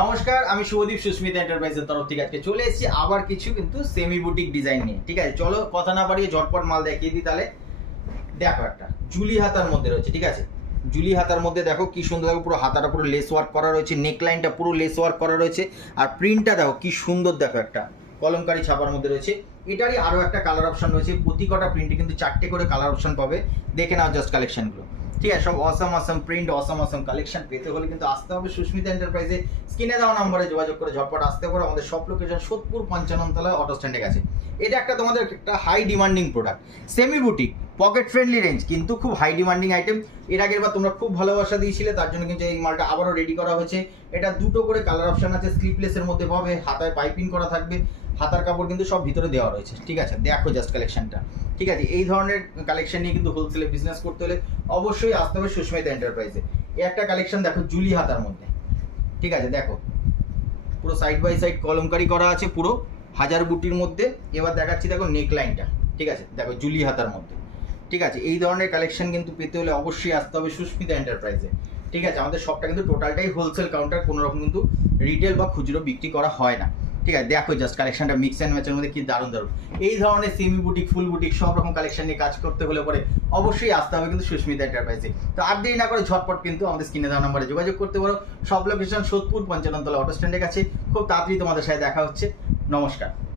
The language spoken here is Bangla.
নমস্কার, আমি শুভদীপ সুস্মিতা এন্টারপ্রাইজের তরফ থেকে আজকে চলে এসেছি আবার কিছু কিন্তু সেমি বুটিক ডিজাইন নিয়ে। ঠিক আছে, চলো কথা না বাড়িয়ে ঝটপট মাল দেখিয়ে দিই। তাহলে দেখো, একটা জুলি হাতার মধ্যে রয়েছে। ঠিক আছে, জুলি হাতার মধ্যে দেখো কি সুন্দর, দেখো পুরো হাতাটা পুরো লেস ওয়ার্ক করা রয়েছে, নেক লাইনটা পুরো লেস ওয়ার্ক করা রয়েছে, আর প্রিন্টটা দেখো কি সুন্দর, দেখো একটা কলমকারি ছাপার মধ্যে রয়েছে। এটারই আরও একটা কালার অপশন রয়েছে, প্রতি কটা প্রিন্টে কিন্তু 4টে করে কালার অপশন পাবে। দেখে নাও জাস্ট কালেকশনগুলো। ঠিক আছে, সব অসম প্রিন্ট, অসম কালেকশন পেতে হলে কিন্তু আসতে হবে সুস্মিতা এন্টারপ্রাইজে। স্ক্রিনে দেওয়া নম্বরে যোগাযোগ করে ঝটপট আসতে পারো। আমাদের সব লোকেশন সোদপুর 55 তলা অটো স্ট্যান্ডের কাছে। এটা একটা তোমাদের একটা high demanding product, semi boutique, pocket friendly range, কিন্তু খুব হাই ডিমান্ডিং আইটেম। এর আগের বার তোমরা খুব ভালোবাসা দিয়েছিলে, তার জন্য কিন্তু এই মালটা আবারও রেডি করা হয়েছে। এটা দুটো করে কালার অপশন আছে, স্লিপলেসের মধ্যে পাবে, হাতায় পাইপিং করা থাকবে, হাতার কাপড় কিন্তু সব ভিতরে দেওয়া রয়েছে। ঠিক আছে, দেখো জাস্ট কালেকশনটা। ঠিক আছে, এই ধরনের কালেকশন নিয়ে কিন্তু হোলসেলে বিজনেস করতে হলে অবশ্যই আসতে হবে সুস্মিতা এন্টারপ্রাইজে। এই একটা কালেকশন দেখো জুলি হাতার মধ্যে। ঠিক আছে, দেখো পুরো সাইড বাই সাইড কলমকারি করা আছে, পুরো হাজার বুটির মধ্যে। এবার দেখাচ্ছি দেখো নেক লাইনটা। ঠিক আছে, দেখো জুলি হাতার মধ্যে। ঠিক আছে, এই ধরনের কালেকশন কিন্তু পেতে হলে অবশ্যই আসতে হবে সুস্মিতা এন্টারপ্রাইজে। ঠিক আছে, আমাদের সবটা কিন্তু টোটালটাই হোলসেল কাউন্টার, কোনো রকম কিন্তু রিটেল বা খুচরো বিক্রি করা হয় না। ঠিক আছে, দেখো জাস্ট কালেকশনটা মিক্স অ্যান্ড ম্যাচের মধ্যে কি দারুণ দারুণ। এই ধরনের সেমি বুটিক, ফুল বুটিক সব রকম কালেকশন নিয়ে কাজ করতে হলে পরে অবশ্যই আসতে হবে কিন্তু সুস্মিতা এন্টারপ্রাইজে। তো আর দেরি না করে ঝটপট কিন্তু আমাদের স্ক্রিনে দেওয়া নম্বরে যোগাযোগ করতে পারো। সব লোকেশন সোদপুর 55 তলা অটো স্ট্যান্ডের কাছে। খুব তাড়াতাড়ি তোমাদের সাথে দেখা হচ্ছে। নমস্কার।